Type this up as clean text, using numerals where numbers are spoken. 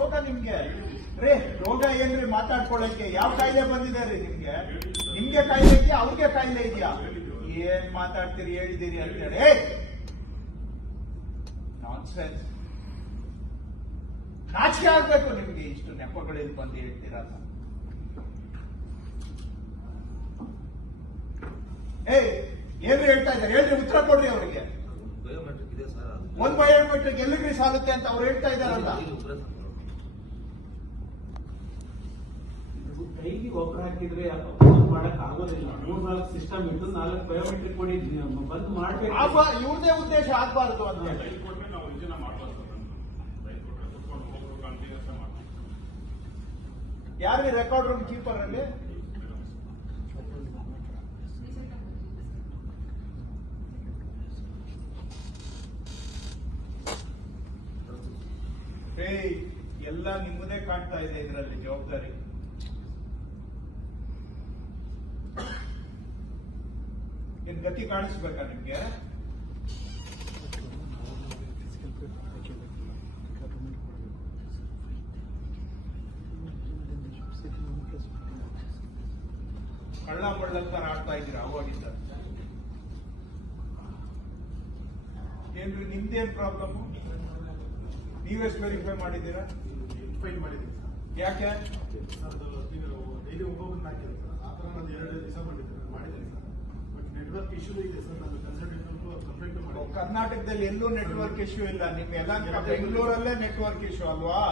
ರೋಗ ನಿಮ್ಗೆ? ರೇ ರೋಗ ಏನ್ರಿ ಮಾತಾಡ್ಕೊಳ್ಳಕ್ಕೆ? ಯಾವ ಕಾಯಿಲೆ ಬಂದಿದೆ ರೀ ನಿಮ್ಗೆ? ನಿಮ್ಗೆ ಕಾಯಿಲೆ ಇದೆಯಾ ಅವ್ರಿಗೆ ಕಾಯಿಲೆ ಇದೆಯಾ? ಏನ್ ಮಾತಾಡ್ತೀರಿ ಹೇಳಿದಿರಿ ಅಂತೇಳಿ ನಾನ್ಸೆನ್ಸ್. ನಾಚಿಕೆ ಆಗ್ಬೇಕು ನಿಮ್ಗೆ ಇಷ್ಟು ನೆಪಗಳಲ್ಲಿ ಬಂದು ಹೇಳ್ತೀರಲ್ಲ. ಏನ್ರಿ ಹೇಳ್ತಾ ಇದ್ದಾರೆ ಹೇಳ್ರಿ, ಉತ್ತರ ಕೊಡ್ರಿ ಅವರಿಗೆ. ಒಂದ್ ಬಯೋಮೆಟ್ರಿಕ್ ಎಲ್ಲಿಗ್ರಿ ಸಾಲುತ್ತೆ ಅಂತ ಅವ್ರು ಹೇಳ್ತಾ ಇದಾರಲ್ಲ. ಕೈಗೆ ಗೊಬ್ಬರ ಹಾಕಿದ್ರೆ ಮಾಡಕ್ ಆಗೋದಿಲ್ಲ. 3-4 ಸಿಸ್ಟಮ್ ಇಟ್ಟು 4 ಬಯೋಮೆಟ್ರಿಕ್ ಕೊಡಿ ಬಂದ್ ಮಾಡ್ಬೇಕು. ಇವ್ರದೇ ಉದ್ದೇಶ ಆಗ್ಬಾರ್ದು ಅಂತ ಹೇಳಿ ಯಾರಿಗೆ ರೆಕಾರ್ಡ್ ರೂಮ್ ಕೀಪರ್ ಅಲ್ಲಿ ಎಲ್ಲ ನಿಮ್ಮದೇ ಕಾಣ್ತಾ ಇದೆ. ಇದರಲ್ಲಿ ಜವಾಬ್ದಾರಿ ಏನ್ ಗತಿ ಕಾಣಿಸ್ಬೇಕಾ ನಿಮ್ಗೆ? ಕಳ್ಳ ಬಳ್ಳಂತರ ಆಡ್ತಾ ಇದ್ದೀರಾ ಅವಾಗಿಂದ. ಏನ್ರಿ ನಿಮ್ದೇನ್ ಪ್ರಾಬ್ಲಮ್? ನೀವೆಷ್ಟು ವೆರಿಫೈ ಮಾಡಿದ್ದೀರಾ? ಫೈಲ್ ಮಾಡಿದ್ದೀನಿ ಸರ್. ಯಾಕೆ ಡೈಲಿ ಒಬ್ಬೊಬ್ಬರನ್ನ ಹಾಕಿದೆ ಸರ್. ಆ ಥರ ನಾನು 2 ದಿವಸ ಮಾಡಿದ್ದೀನಿ ಸರ್. ಬಟ್ ನೆಟ್ವರ್ಕ್ ಇಶ್ಯೂ ಇದೆ ಸರ್. ನಾನು ಕನ್ಸಲ್ಟೆಂಟ್ ಕಂಪ್ಲೇಂಟ್ ಮಾಡಿ ಕರ್ನಾಟಕದಲ್ಲಿ ಎಲ್ಲೂ ನೆಟ್ವರ್ಕ್ ಇಶ್ಯೂ ಇಲ್ಲ. ನಿಮ್ ಎಲ್ಲ ಬೆಂಗಳೂರಲ್ಲೇ ನೆಟ್ವರ್ಕ್ ಇಶ್ಯೂ ಅಲ್ವಾ?